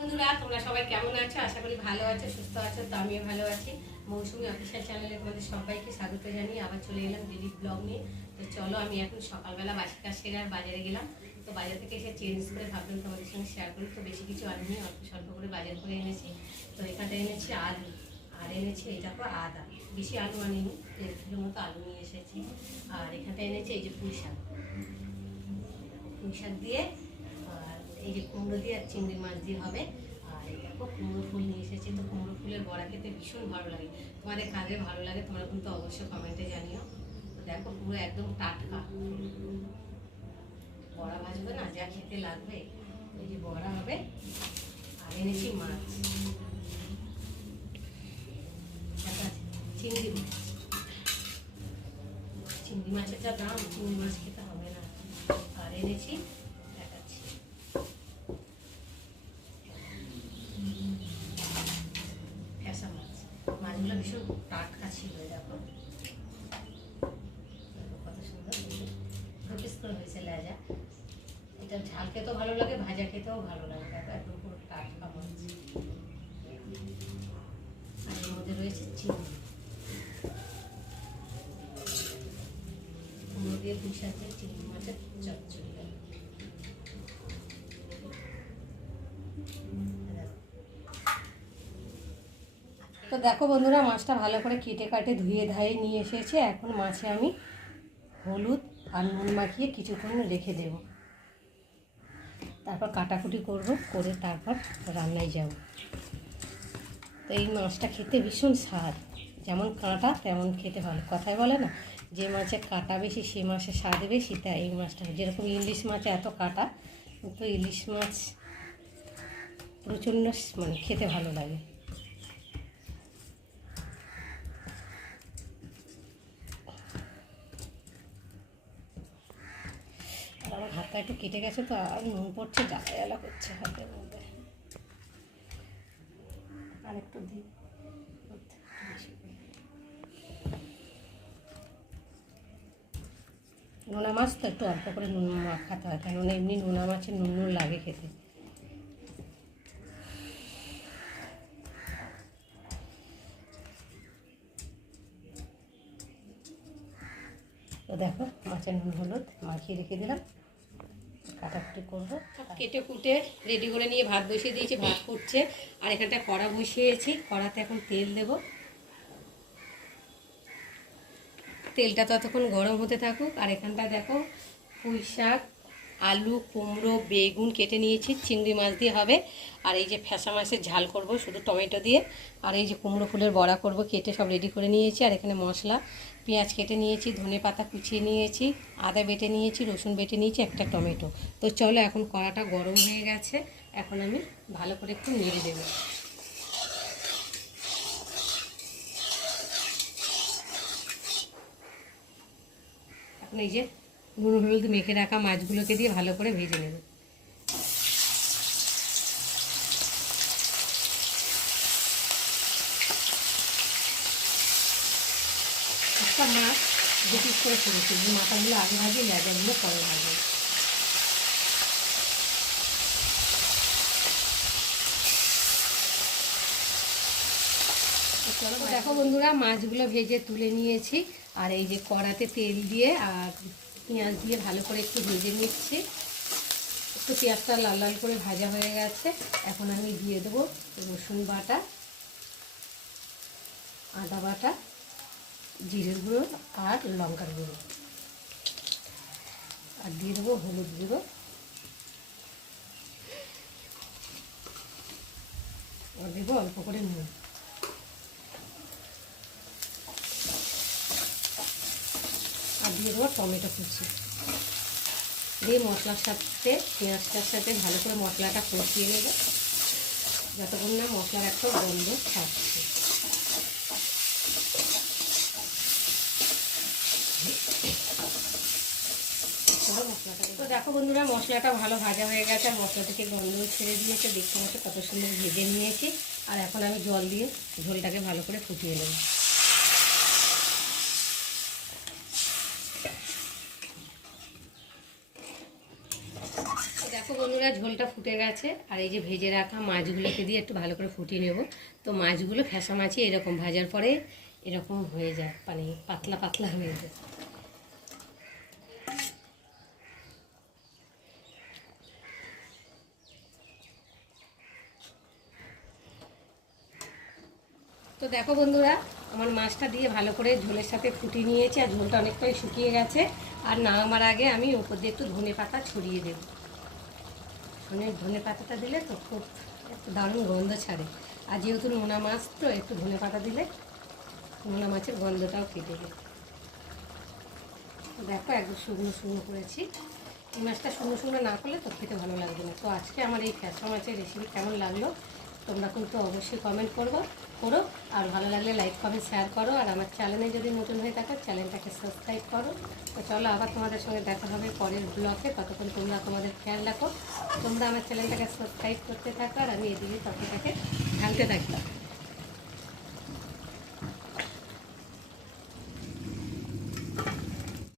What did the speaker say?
বন্ধুরা তোমরা সবাই কেমন আছো? আশা করি ভালো আছো, সুস্থ আছো। তো আমিও ভালো আছি। মৌসুমি অফিসিয়াল চ্যানেলে তোমাদের সবাইকে স্বাগত জানিয়ে আবার চলে এলাম ডেলি ব্লগ নিয়ে। তো চলো, আমি এখন সকালবেলা বাসি কাজ সেরে আর বাজারে গেলাম। তো বাজার থেকে এসে চেঞ্জ করে ভাবলাম তোমাদের সঙ্গে শেয়ার করি। তো বেশি কিছু আনিনি, অল্প স্বল্প করে বাজার করে এনেছি। তো এখানে এনেছি আলু, আর এনেছি এই দেখো আদা। বেশি আলু আনিনি, 1 কিলোর মতো আলু নিয়ে এসেছি। আর এখানটা এনেছি এই যে পুঁই শাক, পুঁই শাক দিয়ে, আর এই যে কুমড়ো দিয়ে আর চিংড়ি মাছ দিয়ে হবে। আর এই দেখো কুমড়ো ফুল নিয়ে এসেছি। তো কুমড়ো ফুলের বড়া খেতে ভীষণ ভালো লাগে। তোমাদের কাজে ভালো লাগে তোমরা কিন্তু অবশ্যই কমেন্টে জানিও। তো দেখো পুরো একদম টাটকা বড়া ভাজবে না, যা খেতে লাগবে। এই যে বড়া হবে। আর এনেছি মাছ, চিংড়ি মাছ। চিংড়ি মাছের যা দাম, চিংড়ি মাছ খেতে হবে না। আর এনেছি দেখাচ্ছি ফ্যাসা মাছ। মাছগুলো ভীষণ টাটকা ছিল। দেখো কত সুন্দর পিস করে হয়েছে লেজা। এটা ঝাল খেতেও ভালো লাগে, ভাজা খেতেও ভালো লাগে। দেখো একদম পুরো টাটকা মাছ। আর এর মধ্যে রয়েছে চিংড়ি, কুমড়ো দিয়ে পুঁই শাক দিয়ে চিংড়ি মাছের চচ্চড়ি। তো দেখো বন্ধুরা, মাছটা ভালো করে কেটে কাটে ধুয়ে ধায়ে নিয়ে এসেছি। এখন মাছে আমি হলুদ আর নুন মাখিয়ে কিছুক্ষণ রেখে দেব। তারপর কাটাকুটি করব, করে তারপর রান্নায় যাব। তো এই মাছটা খেতে ভীষণ স্বাদ, যেমন কাঁটা তেমন খেতে ভালো। কথায় বলে না, যে মাছে কাঁটা বেশি সে মাছে স্বাদ বেশি। তাই এই মাছটা, যেরকম ইলিশ মাছে এত কাঁটা, তো ইলিশ মাছ প্রচণ্ড মানে খেতে ভালো লাগে। আর আমার হাতটা একটু কেটে গেছে, তো আর নুন পড়ছে, জ্বালা জ্বালা করছে হাতের মধ্যে। আর একটু দিই, নোনা মাছ তো একটু অল্প করে নুন মাখাতে হয়, কারণ এমনি নোনা মাছের নুন নুন লাগে খেতে। তো দেখো মাছের নুন হলুদ মাখিয়ে রেখে দিলাম, কাটাকুটি করবো। কেটে কুটে রেডি করে নিয়ে ভাত বসিয়ে দিয়েছি, ভাত ফুটছে। আর এখানটা কড়া বসিয়েছি, কড়াতে এখন তেল দেবো। তেলটা ততক্ষণ গরম হতে থাকুক। আর এখানটা দেখো পুঁই শাক, আলু, কুমড়ো, বেগুন কেটে নিয়েছি, চিংড়ি মাছ দিয়ে হবে। আর এই যে ফ্যাসা মাছের ঝাল করব শুধু টমেটো দিয়ে। আর এই যে কুমড়ো ফুলের বড়া করব, কেটে সব রেডি করে নিয়েছি। আর এখানে মশলা, পেঁয়াজ কেটে নিয়েছি, ধনে পাতা কুচিয়ে নিয়েছি, আদা বেটে নিয়েছি, রসুন বেটে নিয়েছি, একটা টমেটো। তো চলো, এখন কড়াটা গরম হয়ে গেছে, এখন আমি ভালো করে একটু নেড়ে দেবো। এখন এই যে নুন হলুদ মেখে রাখা মাছগুলোকে দিয়ে ভালো করে ভেজে নেব। একটা মাছ 2 পিস করে করেছি, মাথাগুলো আগে ভাজি, লেজাগুলো পরে ভাজি। দেখো বন্ধুরা, মাছগুলো ভেজে তুলে নিয়েছি। আর এই যে কড়াতে তেল দিয়ে আর পেঁয়াজ দিয়ে ভালো করে একটু ভেজে নিচ্ছি। একটু পেঁয়াজটা লাল লাল করে ভাজা হয়ে গেছে। এখন আমি দিয়ে দেবো রসুন বাটা, আদা বাটা, জিরের গুঁড়ো আর লঙ্কার গুঁড়ো। আর দিয়ে দেবো হলুদ গুঁড়ো, আর দেবো অল্প করে নুন। আর দিয়ে দেবো টমেটো কুচি দিয়ে মশলার সাথে, পেঁয়াজটার সাথে ভালো করে মশলাটা কষিয়ে নেব, যতক্ষণ না মশলার একটা গন্ধ থাকছে। তো দেখো বন্ধুরা, মশলাটা ভালো ভাজা হয়ে গেছে, আর মশলা থেকে গন্ধ ছেড়ে দিয়েছে। দেখতে মতো কত সুন্দর ভেজে নিয়েছি। আর এখন আমি জল দিয়ে ঝোলটাকে ভালো করে ফুটিয়ে নেব। দেখো বন্ধুরা, বন্ধুরা ঝোলটা ফুটে গেছে, আর এই যে ভেজে রাখা মাছগুলোকে দিয়ে একটু ভালো করে ফুটিয়ে নেব। তো মাছগুলো ফ্যাসা মাছই এরকম ভাজার পরে এরকম হয়ে যায়, মানে পাতলা পাতলা হয়ে যায়। তো দেখো বন্ধুরা, আমার মাছটা দিয়ে ভালো করে ঝোলের সাথে ফুটিয়ে নিয়েছি, আর ঝোলটা অনেকটাই শুকিয়ে গেছে। আর নামার আগে আমি ওপর দিয়ে একটু ধনে পাতা ছড়িয়ে দেব। ধনে পাতাটা দিলে তো খুব একটু দারুণ গন্ধ ছাড়ে, আর যেহেতু নোনা মাছ তো একটু ধনে পাতা দিলে নোনা মাছের গন্ধটাও কেটে যায়। দেখো একদম শুকনো শুকনো করেছি। এই মাছটা শুকনো শুকনো না করলে তো খেতে ভালো লাগবে না। তো আজকে আমার এই ফ্যাসা মাছের রেসিপি কেমন লাগলো তোমরা কিন্তু অবশ্যই কমেন্ট করো। আর ভালো লাগলে লাইক কমেন্ট শেয়ার করো, আর আমার চ্যানেলে যদি নতুন হয়ে থাকো চ্যানেলটাকে সাবস্ক্রাইব করো। তো চলো আবার তোমাদের সঙ্গে দেখা হবে পরের ব্লগে। ততক্ষণ তোমরা তোমাদের খেয়াল রাখো, তোমরা আমার চ্যানেলটাকে সাবস্ক্রাইব করতে থাকো, আর আমি এদিকে ততটাকে ঢালতে থাকি।